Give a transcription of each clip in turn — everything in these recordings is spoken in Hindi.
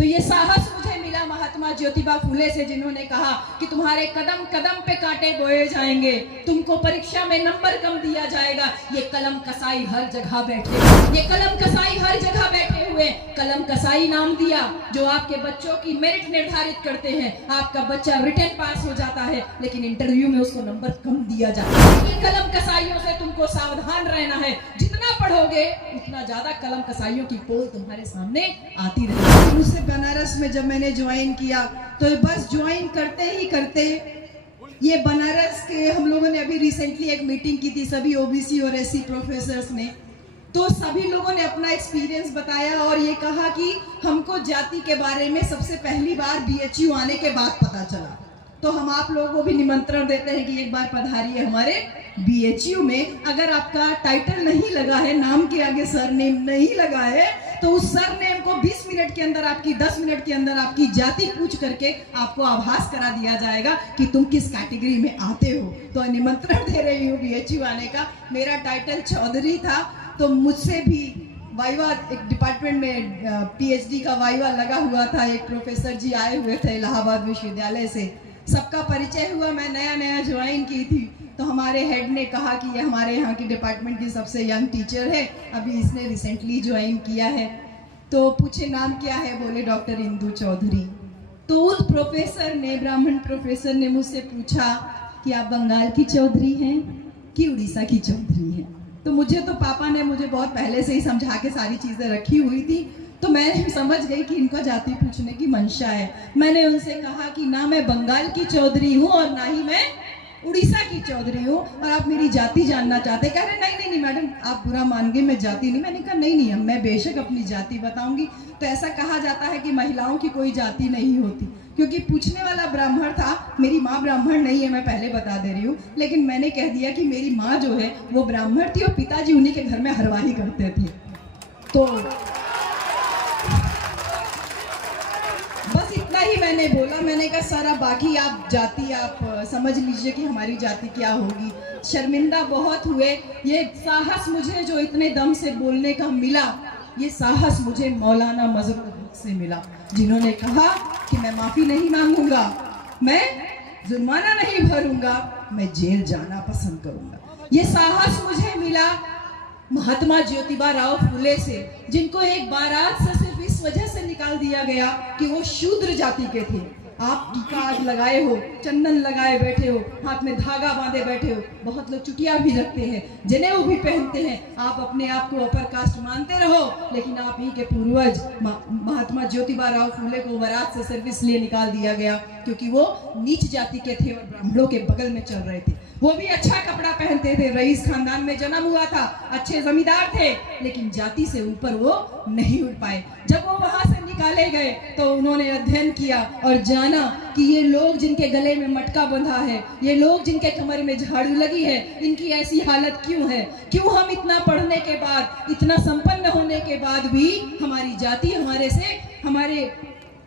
तो ये साहस मुझे मिला महात्मा ज्योतिबा फुले से, जिन्होंने कहा कि तुम्हारे कदम कदम पे कांटे बोए जाएंगे, तुमको परीक्षा में नंबर कम दिया जाएगा। ये कलम कसाई हर जगह बैठे, ये कलम कसाई हर जगह बैठे हुए कलम कसाई नाम दिया, जो आपके बच्चों की मेरिट निर्धारित करते हैं। आपका बच्चा रिटन पास हो जाता है, लेकिन इंटरव्यू में उसको नंबर कम दिया जाता है। ये कलम कसाइयों से तुमको सावधान रहना है। जितना पढ़ोगे उतना ज्यादा कलम कसाइयों की पोल तुम्हारे सामने आती रहेगी। मुझसे बनारस में जब मैंने ज्वाइन किया तो बस ज्वाइन करते ही करते ये बनारस के हम लोगों ने अभी रिसेंटली एक मीटिंग की थी, सभी ओबीसी और एससी प्रोफेसर्स ने, तो सभी लोगों ने अपना एक्सपीरियंस बताया और ये कहा कि हमको जाति के बारे में सबसे पहली बार बीएचयू आने के बाद पता चला। तो हम आप लोगों को भी निमंत्रण देते हैं कि एक बार पधारिए हमारे बीएचयू में। अगर आपका टाइटल नहीं लगा है, नाम के आगे सरनेम नहीं लगा है, तो उस सरनेम को 20 मिनट के अंदर, आपकी 10 मिनट के अंदर आपकी जाति पूछ करके आपको आभास करा दिया जाएगा कि तुम किस कैटेगरी में आते हो। तो निमंत्रण दे रही हूँ बीएचयू आने का। मेरा टाइटल चौधरी था, तो मुझसे भी वाइवा, एक डिपार्टमेंट में पीएचडी का वाइवा लगा हुआ था। एक प्रोफेसर जी आए हुए थे इलाहाबाद विश्वविद्यालय से, सबका परिचय हुआ। मैं नया नया ज्वाइन की थी, तो हमारे हेड ने कहा कि ये हमारे यहाँ की डिपार्टमेंट की सबसे यंग टीचर है, अभी इसने रिसेंटली ज्वाइन किया है। तो पूछे नाम क्या है, बोले डॉक्टर इंदु चौधरी। तो उस प्रोफेसर ने, ब्राह्मण प्रोफेसर ने मुझसे पूछा कि आप बंगाल की चौधरी हैं कि उड़ीसा की चौधरी हैं। तो मुझे तो पापा ने मुझे बहुत पहले से ही समझा के सारी चीज़ें रखी हुई थी, तो मैं समझ गई कि इनका जाति पूछने की मंशा है। मैंने उनसे कहा कि ना मैं बंगाल की चौधरी हूँ और ना ही मैं उड़ीसा की चौधरी हूँ, और आप मेरी जाति जानना चाहते। कह रहे नहीं नहीं नहीं मैडम, आप बुरा मान गए, मैं जाति नहीं। मैंने कहा नहीं नहीं, मैं बेशक अपनी जाति बताऊंगी। तो ऐसा कहा जाता है कि महिलाओं की कोई जाति नहीं होती, क्योंकि पूछने वाला ब्राह्मण था। मेरी माँ ब्राह्मण नहीं है, मैं पहले बता दे रही हूँ, लेकिन मैंने कह दिया कि मेरी माँ जो है वो ब्राह्मण थी और पिताजी उन्हीं के घर में हरवाही करते थे। तो बस इतना ही मैंने बोला। मैंने कहा सर अब बाकी आप जाति आप समझ लीजिए कि हमारी जाति क्या होगी। शर्मिंदा बहुत हुए। ये साहस मुझे जो इतने दम से बोलने का मिला, ये साहस मुझे मौलाना मजरूर हक से मिला, जिन्होंने कहा कि मैं माफ़ी नहीं मांगूंगा, मैं जुर्माना नहीं भरूंगा, मैं जेल जाना पसंद करूंगा। ये साहस मुझे मिला महात्मा ज्योतिबा राव फुले से, जिनको एक बारात से सिर्फ इस वजह से निकाल दिया गया कि वो शूद्र जाति के थे। आप टीका आज लगाए हो, चंदन लगाए बैठे हो, हाथ में धागा बांधे बैठे हो, बहुत लोग चुटिया भी रखते हैं, जनेऊ भी पहनते हैं। आप अपने आप को अपर कास्ट मानते रहो, लेकिन आप ही के पूर्वज महात्मा ज्योतिबा राव फुले को बारात से सिर्फ इसलिए निकाल दिया गया क्योंकि वो नीच जाति के थे और ब्राह्मणों के बगल में चल रहे थे। वो भी अच्छा कपड़ा पहनते थे, रईस खानदान में जन्म हुआ था, अच्छे जमींदार थे, लेकिन जाति से ऊपर वो नहीं उठ पाए। जब वो वहां से निकाले गए तो उन्होंने अध्ययन किया और जाना कि ये लोग जिनके गले में मटका बंधा है, ये लोग जिनके कमर में झाड़ू लगी है, इनकी ऐसी हालत क्यों है? क्यों हम इतना पढ़ने के बाद, इतना संपन्न होने के बाद भी हमारी जाति हमारे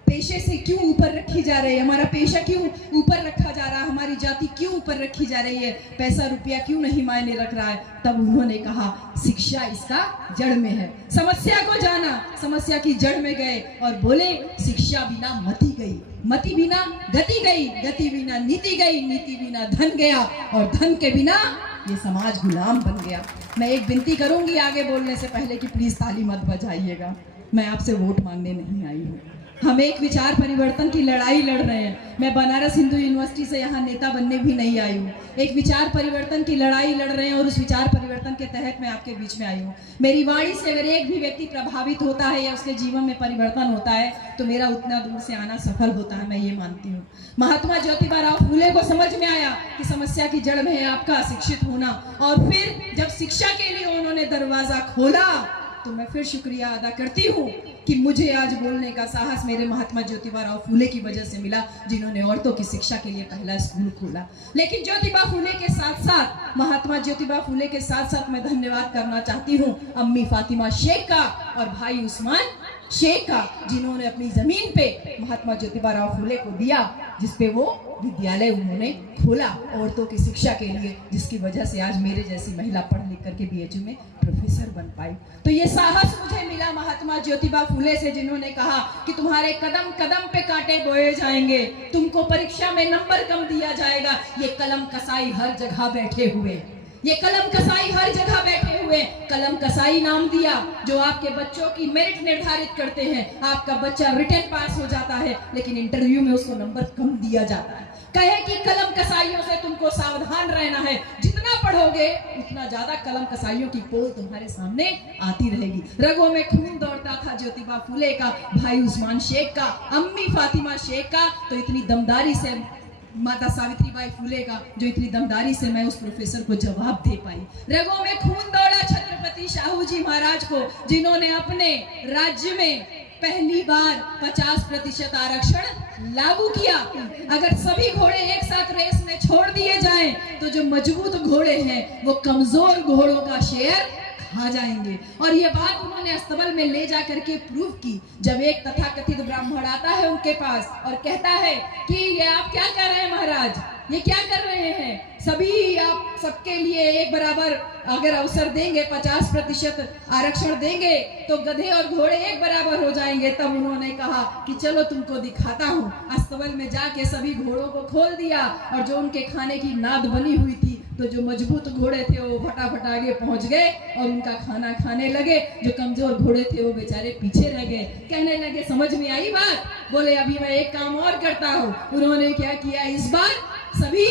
पेशे से क्यों ऊपर रखी जा रही है? हमारा पेशा क्यों ऊपर रखा जा रहा है? हमारी जाति क्यों ऊपर रखी जा रही है? पैसा रुपया क्यों नहीं मायने रख रहा है? तब उन्होंने कहा शिक्षा इसका जड़ में है। समस्या को जाना, समस्या की जड़ में गए और बोले शिक्षा बिना मति गई, मति बिना गति गई, गति बिना नीति गई, नीति बिना धन गया और धन के बिना ये समाज गुलाम बन गया। मैं एक विनती करूंगी आगे बोलने से पहले कि प्लीज ताली मत बजाइएगा। मैं आपसे वोट मांगने नहीं आई हूँ। हम एक विचार परिवर्तन की लड़ाई लड़ रहे हैं। मैं बनारस हिंदू यूनिवर्सिटी से यहाँ नेता बनने भी नहीं आई हूँ। एक विचार परिवर्तन की लड़ाई लड़ रहे हैं और उस विचार परिवर्तन के तहत मैं आपके बीच में आई हूँ। मेरी वाणी से अगर एक भी व्यक्ति प्रभावित होता है या उसके जीवन में परिवर्तन होता है तो मेरा उतना दूर से आना सफल होता है, मैं ये मानती हूँ। महात्मा ज्योतिबा राव फुले को समझ में आया कि समस्या की जड़ में है आपका शिक्षित होना, और फिर जब शिक्षा के लिए उन्होंने दरवाजा खोला तो मैं फिर शुक्रिया अदा करती हूँ कि मुझे आज बोलने का साहस मेरे महात्मा ज्योतिबा राव फुले की वजह से मिला, जिन्होंने औरतों की शिक्षा के लिए पहला स्कूल खोला। लेकिन ज्योतिबा फुले के साथ साथ, महात्मा ज्योतिबा फुले के साथ साथ मैं धन्यवाद करना चाहती हूँ अम्मी फातिमा शेख का और भाई उस्मान शेख का, जिन्होंने अपनी जमीन पे महात्मा ज्योतिबा राव फुले को दिया, जिसपे वो विद्यालय उन्होंने खोला औरतों की शिक्षा के लिए, जिसकी वजह से आज मेरे जैसी महिला पढ़ लिख करके बीएचयू में प्रोफेसर बन पाई। तो ये साहस मुझे मिला महात्मा ज्योतिबा फुले से, जिन्होंने कहा कि तुम्हारे कदम कदम पे कांटे बोए जाएंगे, तुमको परीक्षा में नंबर कम दिया जाएगा। ये कलम कसाई हर जगह बैठे हुए, ये कलम कसाई हर जगह बैठे हुए, कलम कसाई नाम दिया जो आपके बच्चों की मेरिट निर्धारित करते हैं। आपका बच्चा रिटन पास हो जाता है, लेकिन इंटरव्यू में उसको नंबर कम दिया जाता है। कहे कि कलम कसाइयों से तुमको सावधान रहना है, जितना पढ़ोगे उतना ज्यादा कलम कसाइयों की पोल तुम्हारे सामने आती रहेगी। रगों में खून दौड़ता था ज्योतिबा फुले का, भाई उस्मान शेख का, अम्मी फातिमा शेख का, तो इतनी दमदारी से माता सावित्रीबाई फुले का, जो इतनी दमदारी से मैं उस प्रोफेसर को जवाब दे पाई। रगों में खून दौड़ा छत्रपति शाहू जी महाराज को, जिन्होंने अपने राज्य में पहली बार 50% आरक्षण लागू किया। अगर सभी घोड़े एक साथ रेस में छोड़ दिए जाएं, तो जो मजबूत घोड़े हैं वो कमजोर घोड़ों का शेर खा जाएंगे। और ये बात उन्होंने अस्तबल में ले जा करके प्रूव की। जब एक तथाकथित ब्राह्मण आता है उनके पास और कहता है कि ये आप क्या कर रहे हैं महाराज, ये क्या कर रहे हैं, सभी आप सबके लिए एक बराबर अगर अवसर देंगे, 50% आरक्षण देंगे तो गधे और घोड़े एक बराबर हो जाएंगे। तब उन्होंने कहा कि चलो तुमको दिखाता हूँ। अस्तबल में जाके सभी घोड़ों को खोल दिया, और जो उनके खाने की नाद बनी हुई थी, तो जो मजबूत घोड़े थे वो फटाफट आगे पहुंच गए और उनका खाना खाने लगे। जो कमजोर घोड़े थे वो बेचारे पीछे रह गए। कहने लगे समझ में आई बात? बोले अभी मैं एक काम और करता हूँ। उन्होंने क्या किया, इस बार सभी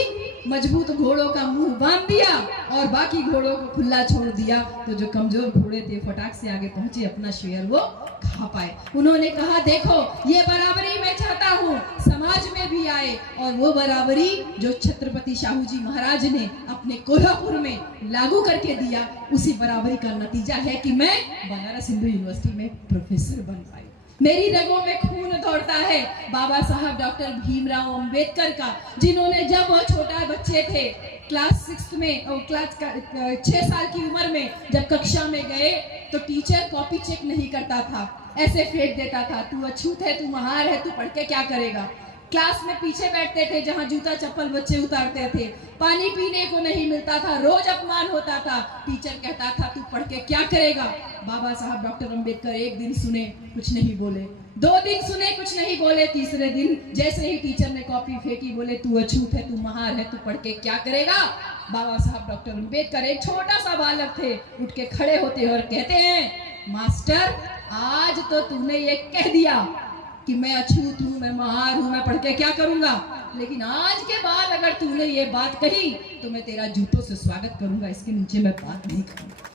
मजबूत घोड़ों का मुंह बांध दिया और बाकी घोड़ों को खुला छोड़ दिया। तो जो कमजोर घोड़े थे फटाक से आगे पहुंचे, अपना शेयर वो खा पाए। उन्होंने कहा देखो ये बराबरी मैं चाहता हूँ समाज में भी आए, और वो बराबरी जो छत्रपति शाहू जी महाराज ने अपने कोल्हापुर में लागू करके दिया, उसी बराबरी का नतीजा है कि मैं बनारस हिंदू यूनिवर्सिटी में प्रोफेसर बन पाई। मेरी रगों में खून दौड़ता है बाबा साहब डॉक्टर भीमराव अंबेडकर का, जिन्होंने जब वो छोटा बच्चे थे क्लास 6 में और क्लास 6 साल की उम्र में जब कक्षा में गए, तो टीचर कॉपी चेक नहीं करता था, ऐसे फेंक देता था, तू अछूत है, तू महार है, तू पढ़ के क्या करेगा। क्लास में पीछे बैठते थे जहां जूता चप्पल बच्चे उतारते थे, पानी पीने को नहीं मिलता था, रोज अपमान होता था। टीचर कहता था तू पढ़ के क्या करेगा। बाबा साहब डॉक्टर अंबेडकर एक दिन सुने, कुछ नहीं बोले, 2 दिन सुने, कुछ नहीं बोले, तीसरे दिन जैसे ही टीचर ने कॉपी फेंकी, बोले तू अछूत है, तू महार है, तू पढ़ के क्या करेगा। बाबा साहब डॉक्टर अंबेडकर एक छोटा सा बालक थे, उठ के खड़े होते और कहते हैं मास्टर आज तो तूने ये कह दिया कि मैं अछूत हूँ, मैं महार हूँ, मैं पढ़ के क्या करूंगा, लेकिन आज के बाद अगर तूने ये बात कही तो मैं तेरा जूतों से स्वागत करूंगा, इसके नीचे मैं बात नहीं करूंगा।